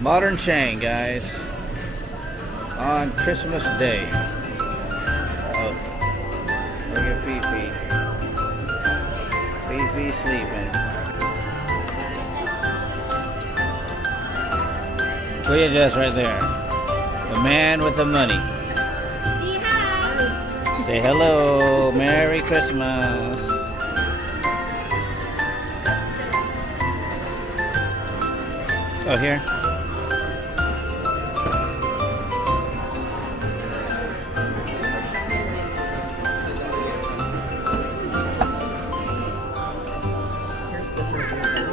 Modern Shang, guys, on Christmas Day. Oh, look at Fifi. Fifi sleeping. Kuya Jess right there. The man with the money. Say hello. Merry Christmas. Oh, here.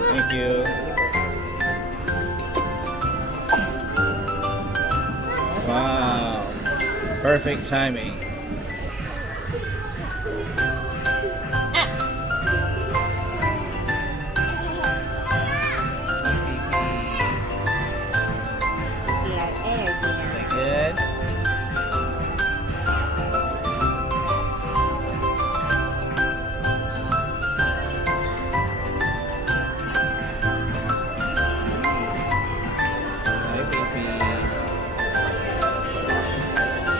Thank you. Wow. Perfect timing. Good. Hi, baby.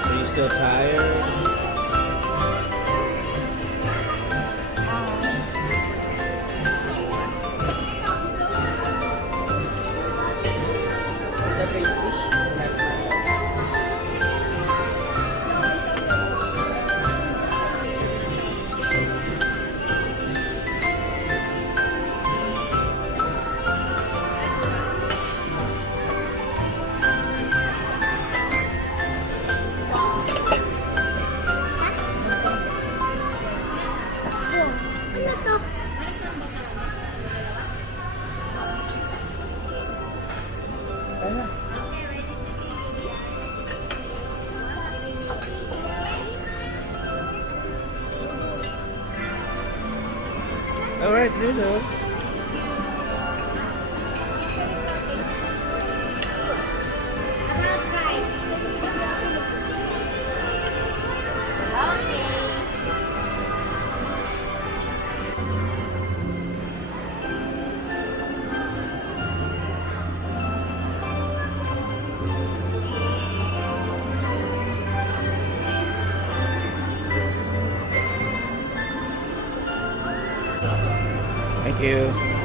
Are you still tired? All right, Lulu. Thank you.